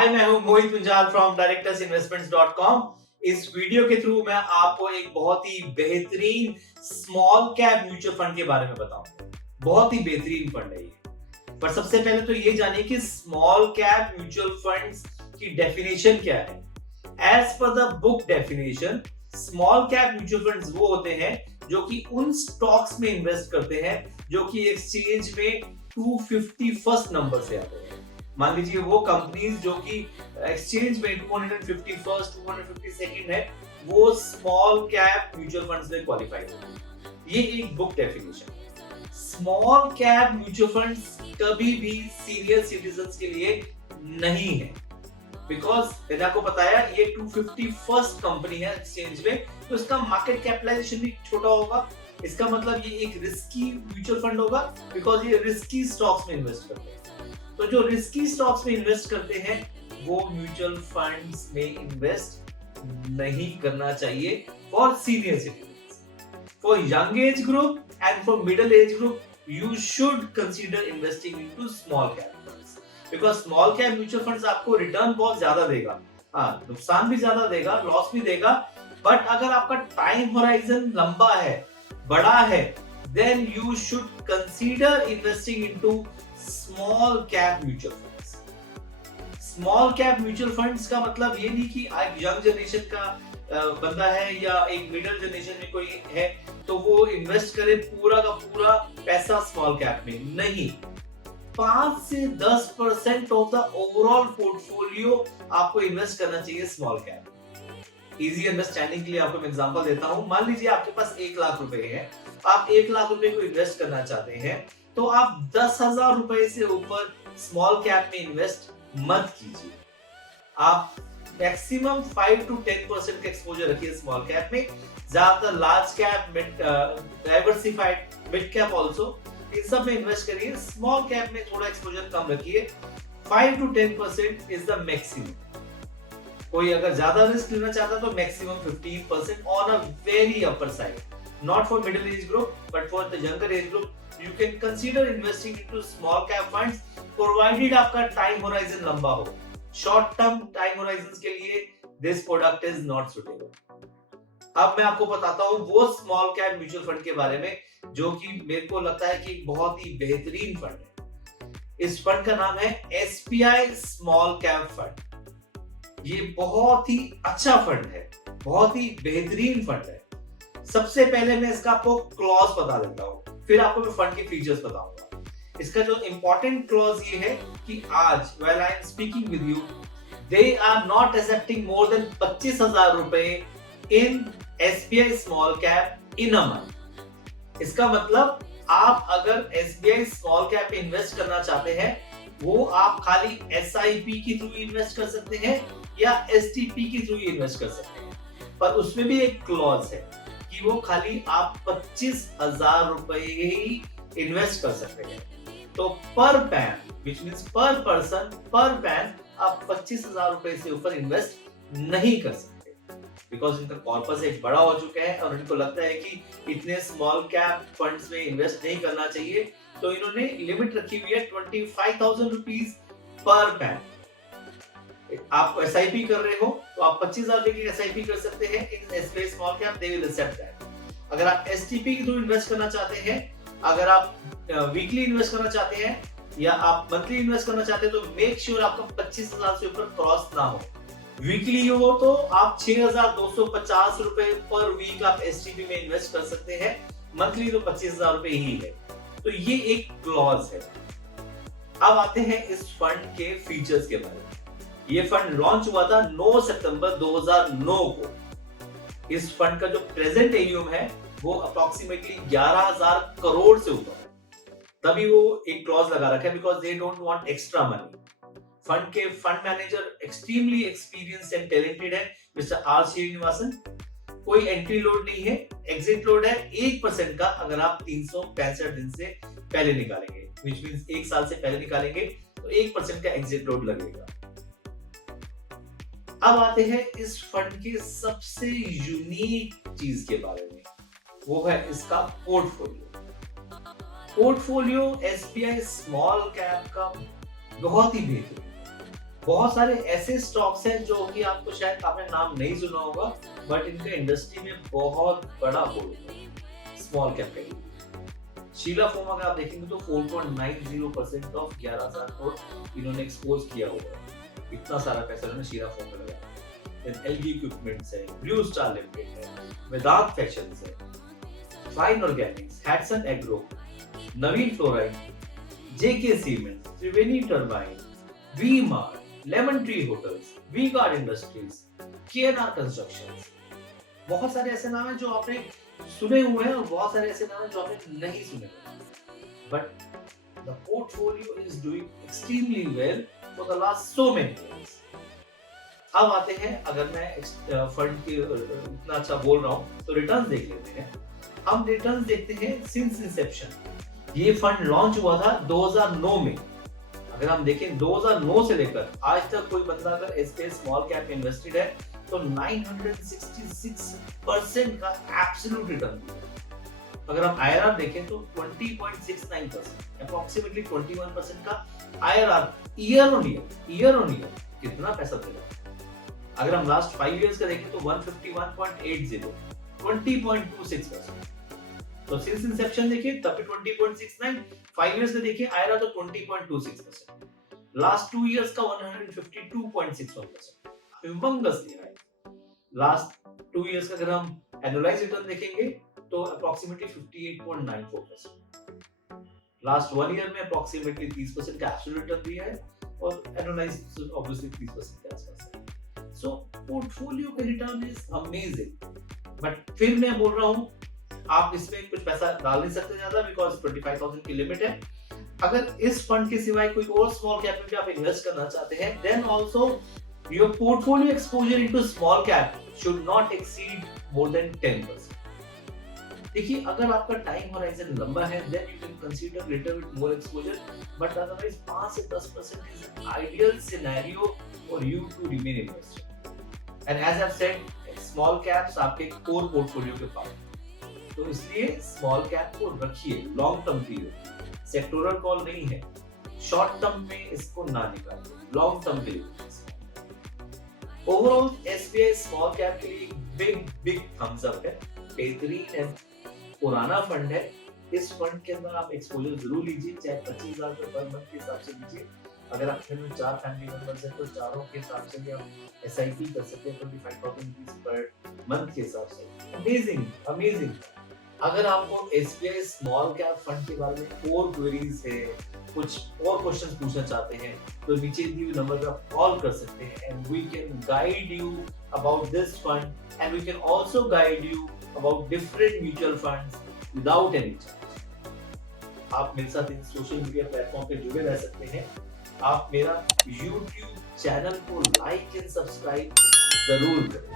हाय, मैं हूं मोहित Munjal from directorsinvestments.com। इस वीडियो के थ्रू मैं आपको एक बहुत ही बेहतरीन स्मॉल कैप म्यूचुअल फंड के बारे में बताऊंगा। बहुत ही बेहतरीन फंड है ये। पर सबसे पहले तो ये जानिए कि स्मॉल कैप म्यूचुअल फंड्स की डेफिनेशन क्या है। As per the book definition, small cap mutual funds वो होते हैं जो कि उन स्टॉक्स में इन्वेस्ट करते हैं जो कि एक्सचेंज में 251st नंबर से आते हैं। मान लीजिए वो कंपनीज जो कि एक्सचेंज में 251st 252nd है, वो स्मॉल कैप म्यूचुअल फंड्स में क्वालिफाई होते हैं। ये एक बुक डेफिनेशन है। स्मॉल कैप म्यूचुअल फंड्स कभी भी सीनियर सिटीजन्स के लिए नहीं है, बिकॉज मैंने आपको बताया ये 251st कंपनी है एक्सचेंज में, तो इसका मार्केट कैपिटलाइजेशन भी छोटा होगा। इसका मतलब ये एक रिस्की म्यूचुअल फंड होगा, बिकॉज ये रिस्की स्टॉक्स में इन्वेस्ट करते हैं। तो जो रिस्की स्टॉक्स में इन्वेस्ट करते हैं वो म्यूचुअल फंड्स में इन्वेस्ट नहीं करना चाहिए for senior citizens. For young age group and for middle age group you should consider investing into small cap funds, because small cap mutual funds आपको return बहुत ज्यादा देगा। हाँ, नुकसान भी ज्यादा देगा, लॉस भी देगा, बट अगर आपका टाइम होराइजन लंबा है, बड़ा है, then you should consider investing into small cap mutual funds। small cap mutual funds का मतलब ये नहीं कि एक यंग जनरेशन का बंदा है या एक मिडिल जनरेशन में कोई है तो वो इन्वेस्ट करे पूरा का पूरा पैसा स्मॉल कैप में। नहीं, 5 से 10% ऑफ द ओवरऑल पोर्टफोलियो आपको इन्वेस्ट करना चाहिए स्मॉल कैप। इजी अंडरस्टैंडिंग के लिए आपको मैं एग्जांपल देता हूं। मान लीजिए आपके पास 1 लाख रुपए है, आप 1 लाख रुपए को इन्वेस्ट करना चाहते हैं, तो आप 10,000 रुपए से ऊपर स्मॉल कैप में इन्वेस्ट मत कीजिए। आप मैक्सिमम 5 to 10% का एक्सपोजर रखिए स्मॉल कैप में। ज्यादातर large cap, diversified mid cap also, इन सब में इन्वेस्ट करिए। स्मॉल कैप में थोड़ा एक्सपोजर कम रखिए। 5 to 10% इज द मैक्सिमम। कोई अगर ज्यादा रिस्क लेना चाहता है तो maximum 15% on a very upper side, not for middle age group but for the younger age group you can consider investing into small cap funds, provided आपका time horizon लंबा हो। शॉर्ट टर्म टाइम होराइजंस के लिए this product is not suitable. अब मैं आपको बताता हूं वो स्मॉल कैप म्यूचुअल फंड के बारे में जो कि मेरे को लगता है कि बहुत ही बेहतरीन फंड है। इस फंड का नाम है एसपीआई स्मॉल कैप फंड। ये बहुत ही अच्छा फंड है, बहुत ही बेहतरीन फंड है। सबसे पहले मैं इसका आपको क्लॉज बता देता हूँ, फिर आपको मैं फंड के फीचर्स बताऊंगा। इसका जो इंपॉर्टेंट क्लॉज ये है कि आज when I am speaking with you, they are not accepting more than 25,000 रुपए in SBI small cap in a month. इसका मतलब आप अगर एसबीआई स्मॉल कैप में इन्वेस्ट करना चाहते हैं, वो आप खाली एसआईपी के थ्रू इन्वेस्ट कर सकते हैं या एसटीपी के थ्रू इन्वेस्ट कर सकते हैं। पर उसमें भी एक क्लॉज है कि वो खाली आप 25,000 रुपए ही इन्वेस्ट कर सकते हैं। तो पर पैन, विच मींस पर पर्सन पर पैन, आप 25,000 रुपए से ऊपर इन्वेस्ट नहीं कर सकते, बिकॉज इनका कॉर्पस एक बड़ा हो चुका है और इनको लगता है कि इतने स्मॉल कैप फंड्स में इन्वेस्ट नहीं करना चाहिए, तो इन्होंने लिमिट रखी हुई है 25,000 रुपीज पर पैन। आप एसआईपी कर रहे हो तो आप 25,000 रुपए की एसआईपी कर सकते हैं in SBI small cap, they will accept that. अगर आप एसटीपी के थ्रू इन्वेस्ट करना चाहते हैं, अगर आप वीकली इन्वेस्ट करना चाहते हैं या आप मंथली इन्वेस्ट करना चाहते हैं, तो मेक श्योर आपका 25,000 से ऊपर क्रॉस ना हो। वीकली हो तो आप 6,250 रुपए पर वीक आप एसटीपी में इन्वेस्ट कर सकते हैं, मंथली तो 25,000 रुपए ही है। तो ये एक क्लॉज है। अब आते हैं इस फंड के फीचर्स के बारे में। ये फंड लॉन्च हुआ था 9 सितंबर 2009 को। इस फंड का जो प्रेजेंट एयूएम है वो अप्रोक्सीमेटली 11,000 करोड़ से ऊपर है। तभी वो एक क्लॉज लगा रखा है, because they don't want extra money. Fund के fund manager extremely experienced and talented है, मिस्टर आर श्रीनिवासन। कोई एंट्री लोड नहीं है, एग्जिट लोड है 1% का अगर आप 365 दिन से पहले निकालेंगे, विच मींस 1 साल से पहले निकालेंगे तो 1% का एग्जिट लोड लगेगा। अब आते हैं इस फंड के सबसे यूनिक चीज के बारे में, वो है इसका portfolio. Portfolio SBI small cap का बहुत ही बेहतरीन। बहुत सारे ऐसे स्टॉक्स हैं जो कि आपको शायद आपने नाम नहीं सुना होगा, बट इनका इंडस्ट्री में बहुत बड़ा होल्ड है small cap category. Sheela Foam अगर आप देखेंगे तो 4.90% ऑफ 11,000 करोड़ इन्होंने एक्सपोज किया हुआ है। इतना सारा पैसा इन्होंने शीला फोम में लगाया। देन एलगी इक्विपमेंट्स है, ब्लू स्टार लिमिटेड है, वेदांत फैशंस है, Fine Organics, Hatsun Agro, Navin fluoride, JK Cement, Triveni turbine, V Mart, Lemon Tree Hotels, V Guard Industries, KNR Constructions. बहुत सारे ऐसे नाम हैं जो आपने सुने हुए हैं और बहुत सारे ऐसे नाम हैं जो आपने नहीं सुने हुए। But the portfolio is doing extremely well for the last so many years. अब आते हैं, अगर मैं फंड के इतना अच्छा बोल रहा हूं तो रिटर्न्स देख लेते हैं। हम रिटर्न्स देखते हैं सिंस इंसेप्शन। ये फंड लॉन्च हुआ था 2009 में। अगर हम देखें 2009 से लेकर आज तक कोई बंदा अगर एसबीआई स्मॉल कैप में इन्वेस्टेड है तो 966% का एब्सोल्यूट रिटर्न दिया। अगर हम आईआरआर देखें तो 20.69%, अप्रोक्सीमेटली 21% का आईआरआर ईयर ऑन ईयर कितना पैसा दे रहा है। अगर हम लास्ट 5 इयर्स का देखें तो 151.80, 20.26%। तो सिंस इंसेप्शन देखिए तब भी 20.69, 5 इयर्स में देखिए आईआरआर तो 20.26%, लास्ट 2 इयर्स का 152.61%, ह्यूमंगसली हाई। लास्ट 2 इयर्स का अगर हम एनुअलाइज रिटर्न देखेंगे तो अप्रोक्सीमेटली 58.94%, लास्ट 1 ईयर में अप्रोक्सीमेटली 30% का एब्सोल्यूट रिटर्न दिया है और एनुअलाइज ऑब्वियसली 30% के आसपास है। सो पोर्टफोलियो का रिटर्न इज अमेजिंग। बट फिर मैं बोल रहा हूं आप इसमें कुछ पैसा डाल नहीं सकते ज्यादा, बिकॉज 25,000 की लिमिट है। अगर इस फंड के सिवाय कोई और स्मॉल कैप में आप इन्वेस्ट करना चाहते हैं, then also your portfolio exposure into small cap should not exceed more than 10%। देखिए अगर आपका टाइम होराइजन लंबा है then you can consider little bit more exposure, but otherwise 5 से 10% is an ideal scenario for you to remain invested. And as I have said, small caps आपके core portfolio के part, तो इसलिए small cap को रखिए long term के लिए। Sectoral call नहीं है, शॉर्ट टर्म में इसको ना निकालिए, लॉन्ग टर्म के लिए। ओवरऑल एसबीआई स्मॉल कैप के लिए बिग थम्स अप है, बेहतरीन है, पुराना फंड है। इस फंड के अंदर आप एक्सपोजर जरूर लीजिए, चाहे 25,000 पर मंथ के हिसाब से लीजिए। अगर आपके में 4 फैमिली मेंबर्स हैं तो चारों के हिसाब से भी आप एसआईपी कर सकते हैं 25,000 पर मंथ के हिसाब से। अमेजिंग। अगर आपको एसबीआई स्मॉल कैप फंड के बारे में और क्वेरीज है, कुछ और क्वेश्चंस पूछना चाहते हैं तो नीचे दिए हुए नंबर पर आप कॉल कर सकते हैं and we can guide you about this fund and we can also guide you about different mutual funds without any charge. आप मेरे साथ इन सोशल मीडिया प्लेटफॉर्म पे जुड़े रह सकते हैं। आप मेरा YouTube चैनल को लाइक एंड सब्सक्राइब जरूर करें।